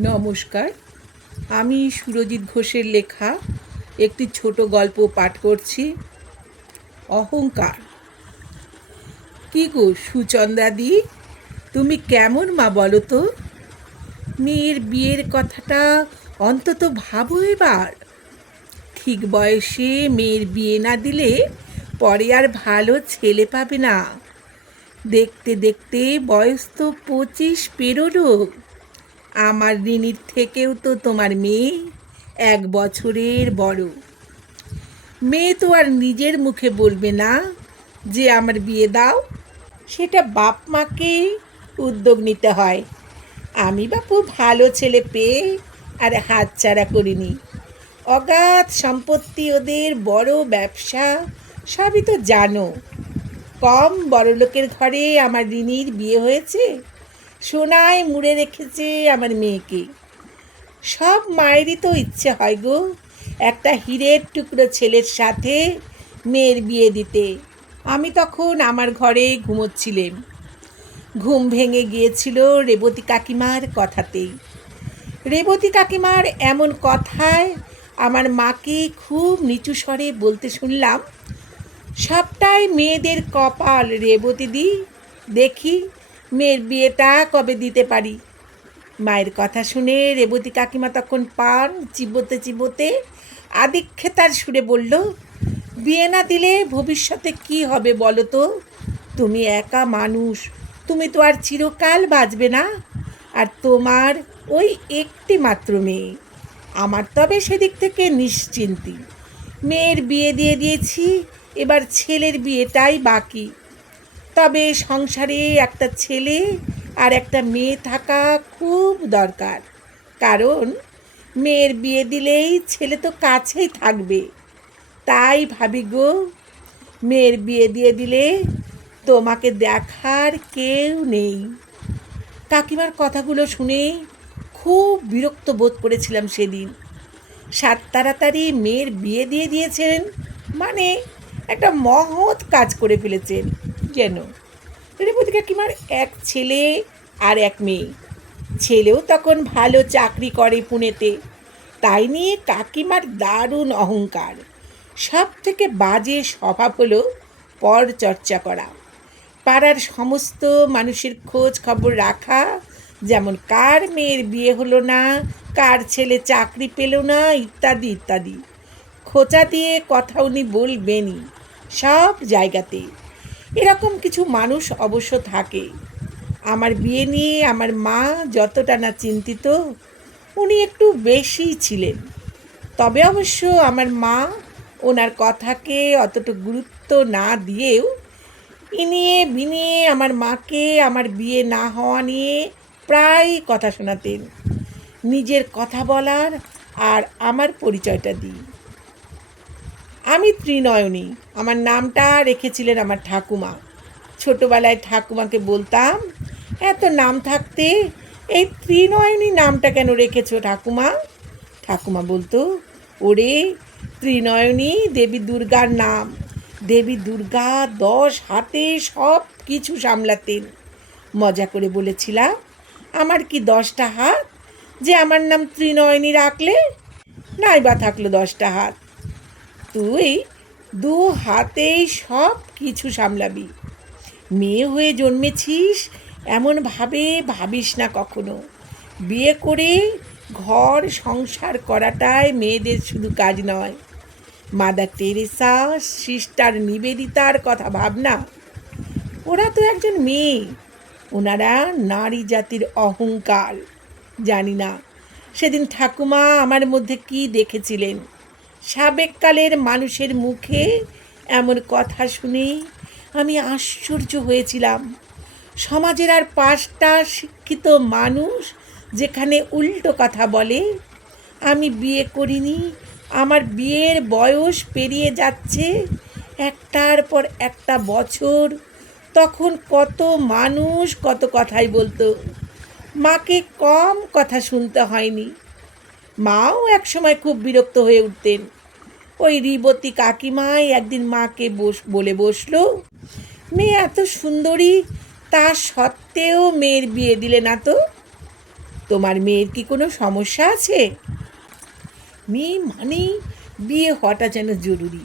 নমস্কার। আমি সুরজিৎ ঘোষের লেখা, একটি ছোট গল্প পাঠ করছি। অহংকার। কি গো সুচন্দাদি তুমি কেমন মা বলো তো? মেয়ের বিয়ের কথাটা অন্তত ভাবো এবার। ঠিক বয়সে মেয়ের বিয়ে না দিলে পরে আর ভালো ছেলে পাবে না। দেখতে দেখতে বয়স তো পঁচিশ পেরোলো আমার রিনির থেকেও তো তোমার মেয়ে এক বছরের বড়। মেয়ে তো আর নিজের মুখে বলবে না যে আমার বিয়ে দাও, সেটা বাপ মাকে উদ্যোগ নিতে হয়। আমি বাপু ভালো ছেলে পেয়ে আর হাতছাড়া করিনি। অগাধ সম্পত্তি ওদের, বড় ব্যবসা, সবই তো জানো। কম বড়লোকের ঘরে আমার ঋণীর বিয়ে হয়েছে? সোনায় মুড়ে রেখেছে আমার মেয়েকে। সব মায়েরই তো ইচ্ছে হয় গো, একটা হীরের টুকরো ছেলের সাথে মেয়ের বিয়ে দিতে। আমি তখন আমার ঘরে ঘুমোচ্ছিলাম। ঘুম ভেঙে গিয়েছিল রেবতী কাকিমার কথাতেই রেবতী কাকিমার এমন কথায় আমার মাকে খুব নিচু স্বরে বলতে শুনলাম, সবটাই মেয়েদের কপাল রেবতী দি দেখি মেয়ের বিয়েটা কবে দিতে পারি? মায়ের কথা শুনে রেবতী কাকিমা তখন পান, চিবোতে চিবোতে আদিক্ষেতার সুরে বলল, বিয়ে না দিলে ভবিষ্যতে কি হবে বলো তো? তুমি একা মানুষ, তুমি তো আর চিরকাল বাঁচবে না। আর তোমার ওই একটি মাত্র মেয়ে। আমার তবে সেদিক থেকে নিশ্চিন্তি। মেয়ের বিয়ে দিয়ে দিয়েছি, এবার ছেলের বিয়েটাই বাকি। তবে সংসারে একটা ছেলে আর একটা মেয়ে থাকা খুব দরকার। কারণ মেয়ের বিয়ে দিলেই ছেলে তো কাছেই থাকবে। তাই ভাবি গো, মেয়ের বিয়ে দিয়ে দিলে তোমাকে দেখার কেউ নেই। কাকিমার কথাগুলো শুনে খুব বিরক্ত বোধ করেছিলাম সেদিন। সাত তাড়াতাড়ি মেয়ের বিয়ে দিয়ে দিয়েছেন মানে একটা মহৎ কাজ করে ফেলেছেন। যেন রেবতী কাকিমার এক ছেলে আর এক মেয়ে। ছেলেও তখন ভালো চাকরি করে পুনেতে। তাই নিয়ে কাকিমার দারুণ অহংকার। সব থেকে বাজে স্বভাব হলো পর চর্চা করা। পাড়ার সমস্ত মানুষের খোঁজ খবর রাখা। যেমন, কার মেয়ের বিয়ে হলো না, কার ছেলে চাকরি পেল না, ইত্যাদি ইত্যাদি। খোঁচা দিয়ে কথা উনি বলবেনই। সব জায়গাতে। এরকম কিছু মানুষ অবশ্য থাকে। আমার বিয়ে নিয়ে আমার মা যতটা না চিন্তিত, উনি একটু বেশি ছিলেন। তবে অবশ্য আমার মা ওনার কথাকে অতটা গুরুত্ব না দিয়েও ইনিয়ে বিনিয়ে আমার মাকে আমার বিয়ে না হওয়া নিয়ে প্রায় কথা শোনাতেন। নিজের কথা বলার আর আমার পরিচয়টা দিই। আমি ত্রিনয়নী। আমার নামটা রেখেছিলেন আমার ঠাকুমা। ছোটোবেলায় ঠাকুমাকে বলতাম, এত নাম থাকতে এই ত্রিনয়নী নামটা কেন রেখেছ ঠাকুমা? ঠাকুমা বলতো, ওরে ত্রিনয়নী দেবী দুর্গার নাম। দেবী দুর্গা দশ হাতে সব কিছু সামলাতেন। মজা করে বলেছিলাম, আমার কি দশটা হাত? যে আমার নাম ত্রিনয়নী রাখলে নাই বা থাকল দশটা হাত। তুই দু হাতেই সব কিছু সামলাবি। মেয়ে হয়ে জন্মেছিস এমনভাবে ভাবিস না কখনো। বিয়ে করে ঘর সংসার করাটাই মেয়েদের শুধু কাজ নয়। মাদার টেরেসা, সিস্টার নিবেদিতার কথা ভাবনা ওরা তো একজন মেয়ে। ওনারা নারী জাতির অহংকার। জানি না, সেদিন ঠাকুমা আমার মধ্যে কি দেখেছিলেন? সাবেককালের মানুষের মুখে এমন কথা শুনে আমি আশ্চর্য হয়েছিলাম। সমাজের আর পাঁচটা শিক্ষিত মানুষ যেখানে উল্টো কথা বলে, আমি বিয়ে করিনি, আমার বিয়ের বয়স পেরিয়ে যাচ্ছে, একটার পর একটা বছর, তখন কত মানুষ কত কথাই বলতো। মাকে কম কথা শুনতে হয়নি। মাও একসময় খুব বিরক্ত হয়ে উঠতেন। ওই রিবতী কাকিমাই একদিন মাকে বস, বলে বসল, মেয়ে এত সুন্দরী, তা সত্ত্বেও মেয়ের বিয়ে দিলে না তো? তোমার মেয়ের কি কোনো সমস্যা আছে? মেয়ে মানেই বিয়ে হওয়াটা যেন জরুরি।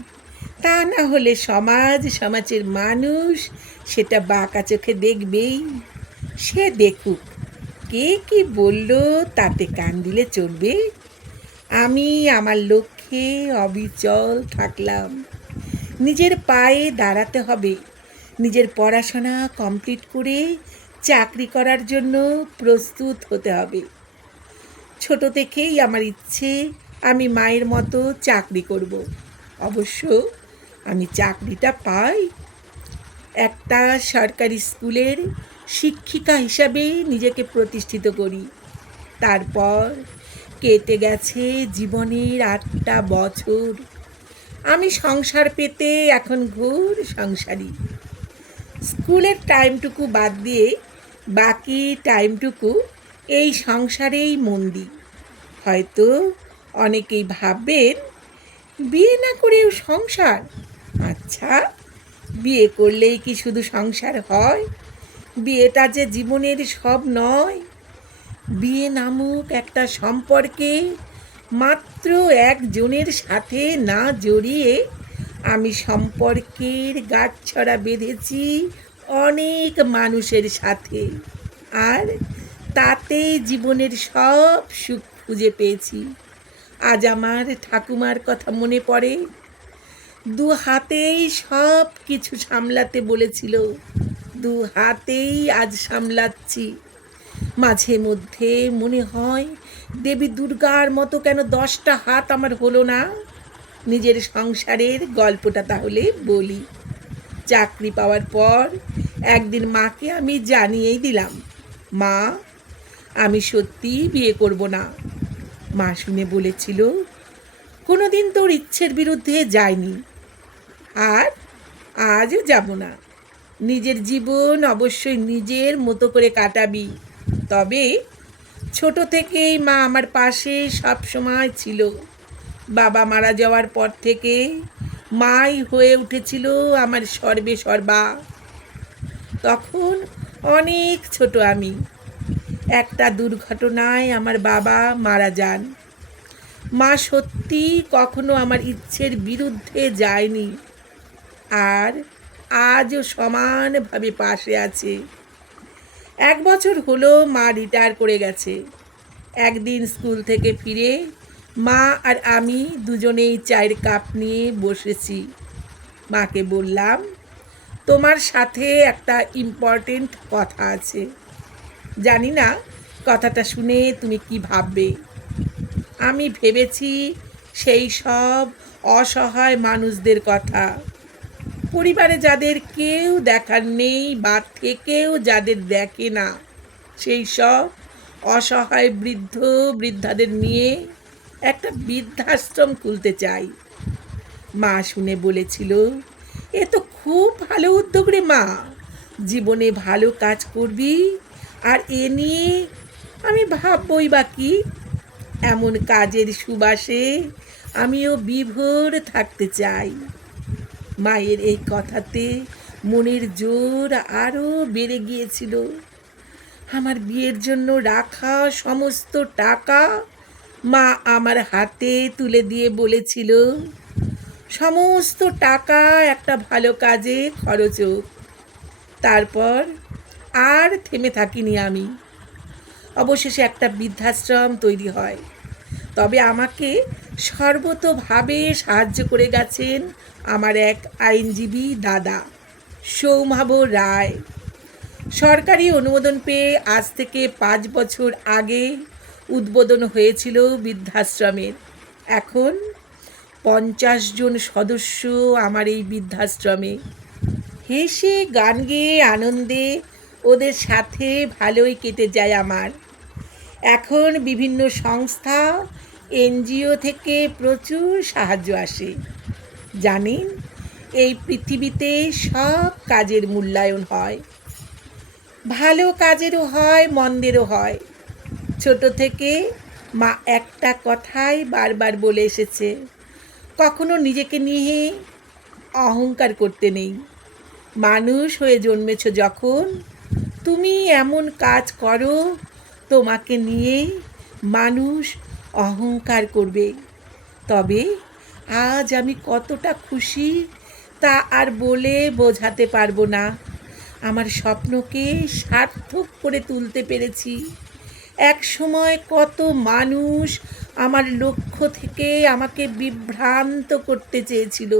তা না হলে সমাজ, সমাজের মানুষ সেটা বাঁকা চোখে দেখবেই। সে দেখুক, কে কি বলল তাতে কান দিলে চলবে। আমি আমার লক্ষ্যে অবিচল থাকলাম। নিজের পায়ে দাঁড়াতে হবে। নিজের পড়াশোনা কমপ্লিট করে চাকরি করার জন্য প্রস্তুত হতে হবে। ছোট থেকেই আমার ইচ্ছে, আমি মায়ের মতো চাকরি করব। অবশ্য আমি চাকরিটা পাই। একটা সরকারি স্কুলের শিক্ষিকা হিসাবে নিজেকে প্রতিষ্ঠিত করি। তারপর কেটে গেছে জীবনের আটটা বছর। আমি সংসার পেতে এখন ঘোর সংসারী। স্কুলের টাইমটুকু বাদ দিয়ে বাকি টাইমটুকু এই সংসারেই মন দিই হয়তো অনেকেই ভাববেন, বিয়ে না করেও সংসার? আচ্ছা বিয়ে করলেই কি শুধু সংসার হয়? বিয়েটা যে জীবনের সব নয়। বিয়ে নামক একটা সম্পর্কে মাত্র একজনের সাথে না জড়িয়ে আমি সম্পর্কের গাঁটছড়া বেঁধেছি অনেক মানুষের সাথে। আর তাতে জীবনের সব সুখ খুঁজে পেয়েছি। আজ আমার ঠাকুমার কথা মনে পড়ে। দু হাতেই সব কিছু সামলাতে বলেছিল। দু হাতেই আজ সামলাচ্ছি। মাঝে মধ্যে মনে হয় দেবী দুর্গার মতো কেন দশটা হাত আমার হলো না? নিজের সংসারের গল্পটা তাহলে বলি। চাকরি পাওয়ার পর একদিন মাকে আমি জানিয়েই দিলাম, মা, আমি সত্যি বিয়ে করব না। মা শুনে বলেছিল কোনো দিন তোর ইচ্ছের বিরুদ্ধে যায়নি আর আজও যাব না। নিজের জীবন অবশ্যই নিজের মতো করে কাটাবি। তবে ছোট থেকেই মা আমার পাশে সব সময় ছিল। বাবা মারা যাওয়ার পর থেকে মাই হয়ে উঠেছিল আমার সর্বে সর্বা। তখন অনেক ছোট আমি। একটা দুর্ঘটনায় আমার বাবা মারা যান। মা সত্যি কখনো আমার ইচ্ছের বিরুদ্ধে যায়নি। আর আজও সমানভাবে পাশে আছে। এক বছর হলো মা রিটায়ার করে গেছে। একদিন স্কুল থেকে ফিরে মা আর আমি দুজনেই চায়ের কাপ নিয়ে বসেছি। মাকে বললাম, তোমার সাথে একটা ইম্পর্টেন্ট কথা আছে। জানি না কথাটা শুনে তুমি কি ভাববে? আমি ভেবেছি সেই সব অসহায় মানুষদের কথা। পরিবারে যাদের কেউ দেখার নেই বা থেকেও যাদের দেখে না, সেই সব অসহায় বৃদ্ধ, বৃদ্ধাদের নিয়ে একটা বৃদ্ধাশ্রম খুলতে চাই। মা শুনে বলেছিল, এ তো খুব ভালো উদ্যোগ রে মা। জীবনে ভালো কাজ করবি আর এ নিয়ে আমি ভাববই বা কি। এমন কাজের সুবাসে আমিও বিভোর থাকতে চাই। মায়ের এই কথাতে মনের জোর আরও বেড়ে গিয়েছিল। আমার বিয়ের জন্য রাখা সমস্ত টাকা মা আমার হাতে তুলে দিয়ে বলেছিল, সমস্ত টাকা একটা ভালো কাজে খরচ হোক। তারপর আর থেমে থাকিনি আমি। অবশেষে একটা বৃদ্ধাশ্রম তৈরি হয়। তবে আমাকে সর্বতোভাবে সাহায্য করে গেছেন আমার এক আইনজীবী দাদা সৌমাভ রায়। সরকারি অনুমোদন পেয়ে আজ থেকে পাঁচ বছর আগে উদ্বোধন হয়েছিল বৃদ্ধাশ্রমের এখন পঞ্চাশ জন সদস্য আমার এই বৃদ্ধাশ্রমে। হেসে, গান গেয়ে, আনন্দে ওদের সাথে ভালোই কেটে যায় আমার। এখন বিভিন্ন সংস্থা এনজিও থেকে প্রচুর সাহায্য আসে। জানেন, এই পৃথিবীতে সব কাজের মূল্যায়ন হয়। ভালো কাজেরও হয়, মন্দেরও হয়। ছোট থেকে মা একটা কথাই বারবার বলে এসেছে, কখনো নিজেকে নিয়ে অহংকার করতে নেই। মানুষ হয়ে জন্মেছ যখন, তুমি এমন কাজ করো, তোমাকে নিয়ে মানুষ অহংকার করবে। তবে আজ আমি কতটা খুশি তা আর বলে বোঝাতে পারব না। আমার স্বপ্নকে সার্থক করে তুলতে পেরেছি। এক সময় কত মানুষ আমার লক্ষ্য থেকে আমাকে বিভ্রান্ত করতে চেয়েছিল।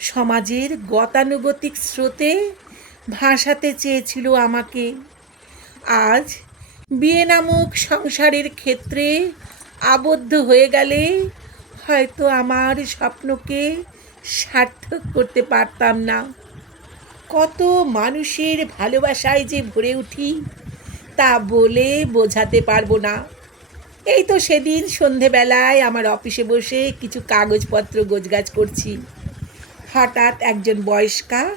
সমাজের গতানুগতিক স্রোতে ভাসাতে চেয়েছিল আমাকে। আজ বিয়ে নামক সংসারের ক্ষেত্রে আবদ্ধ হয়ে গেলে হয়তো আমার স্বপ্নকে সার্থক করতে পারতাম না। কত মানুষের ভালোবাসায় যে ভরে উঠি, তা বলে বোঝাতে পারব না। এই তো সেদিন সন্ধেবেলায় আমার অফিসে বসে কিছু কাগজপত্র গোছগাছ করছি। হঠাৎ একজন বয়স্কা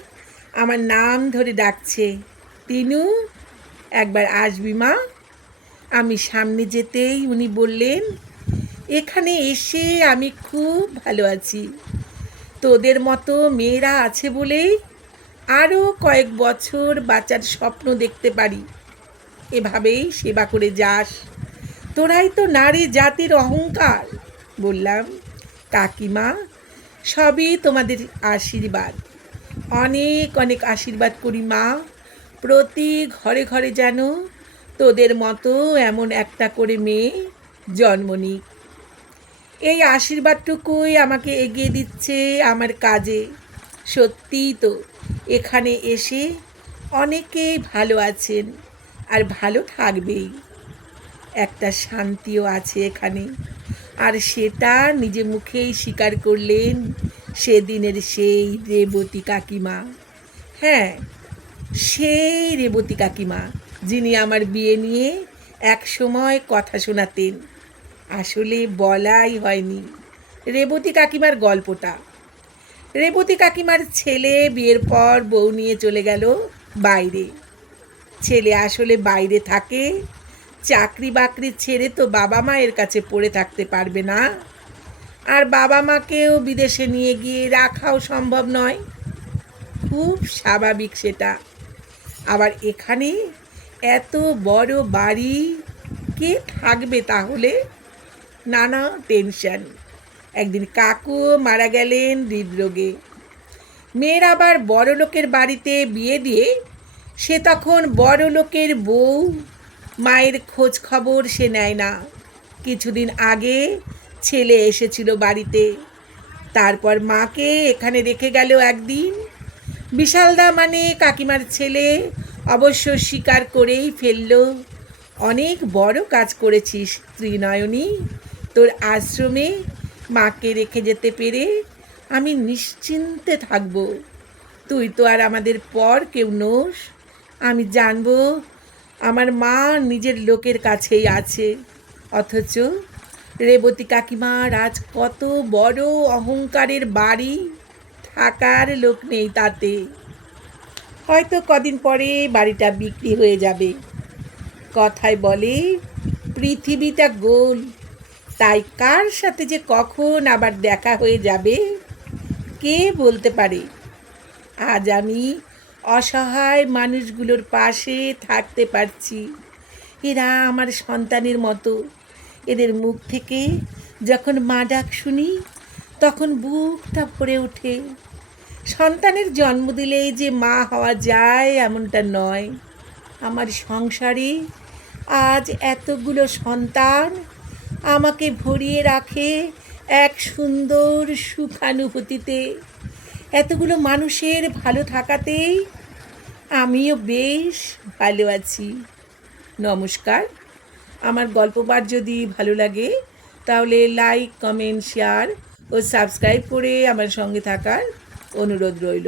আমার নাম ধরে ডাকছে, তিনু, একবার আসবি মা? আমি সামনে যেতেই উনি বললেন, এখানে এসে আমি খুব ভালো আছি। তোদের মতো মেয়েরা আছে বলেই আরও কয়েক বছর বাচ্চার স্বপ্ন দেখতে পারি। এভাবেই সেবা করে যাস। তোরাই তো নারী জাতির অহংকার। বললাম, কাকিমা, সবই তোমাদের আশীর্বাদ। অনেক অনেক আশীর্বাদ করি মা। প্রতি ঘরে ঘরে যেন তোদের মতো এমন একটা করে মেয়ে জন্ম নিক এই আশীর্বাদটুকুই আমাকে এগিয়ে দিচ্ছে আমার কাজে। সত্যিই তো, এখানে এসে অনেকেই ভালো আছেন আর ভালো থাকবেই। একটা শান্তিও আছে এখানে। আর সেটা নিজে মুখেই স্বীকার করলেন সেদিনের সেই রেবতী কাকিমা। হ্যাঁ সেই রেবতী কাকিমা। যিনি আমার বিয়ে নিয়ে এক সময় কথা শোনাতেন। আসলে বলাই হয়নি। রেবতী কাকিমার গল্পটা। রেবতী কাকিমার ছেলে বিয়ের পর বউ নিয়ে চলে গেল বাইরে। ছেলে আসলে বাইরে থাকে। চাকরি বাকরি ছেড়ে তো বাবা মায়ের কাছে পড়ে থাকতে পারবে না। আর বাবা মাকেও বিদেশে নিয়ে গিয়ে রাখাও সম্ভব নয়। খুব স্বাভাবিক সেটা। আবার এখানে এত বড় বাড়ি কে থাকবে তাহলে? নানা টেনশন। একদিন কাকু মারা গেলেন হৃদরোগে। মেয়ের আবার বড় লোকের বাড়িতে বিয়ে দিয়ে সে তখন বড় লোকের বউ। মায়ের খোঁজ খবর সে নেয় না। কিছুদিন আগে ছেলে এসেছিল বাড়িতে। তারপর মাকে এখানে রেখে গেল একদিন। বিশালদা মানে কাকিমার ছেলে অবশ্য স্বীকার করেই ফেলল। অনেক বড় কাজ করেছিস ত্রিনয়নী। তোর আশ্রমে মাকে রেখে যেতে পেরে আমি নিশ্চিন্তে থাকব। তুই তো আর আমাদের পর কেউ নোস। আমি জানব আমার মা নিজের লোকের কাছেই আছে। অথচ রেবতী কাকিমার আজ কত বড় অহংকারের বাড়ি। থাকার লোক নেই তাতে। হয়তো কদিন পরে বাড়িটা বিক্রি হয়ে যাবে। কথায় বলে, পৃথিবীটা গোল। তাই কার সাথে যে কখন আবার দেখা হয়ে যাবে, কে বলতে পারে? আজ আমি অসহায় মানুষগুলোর পাশে থাকতে পারছি। এরা আমার সন্তানের মতো। এদের মুখ থেকে যখন মা ডাক শুনি, তখন বুকটা ভরে ওঠে। সন্তানের জন্ম দিলেই যে মা হওয়া যায় এমনটা নয়। আমার সংসারে আজ এতগুলো সন্তান আমাকে ভরিয়ে রাখে এক সুন্দর সুখানুভূতিতে। এতগুলো মানুষের ভালো থাকাতেই আমিও বেশ ভালো আছি। নমস্কার। আমার গল্পবার যদি ভালো লাগে, তাহলে লাইক কমেন্ট শেয়ার ও সাবস্ক্রাইব করে আমার সঙ্গে থাকার অনুরোধ রইল।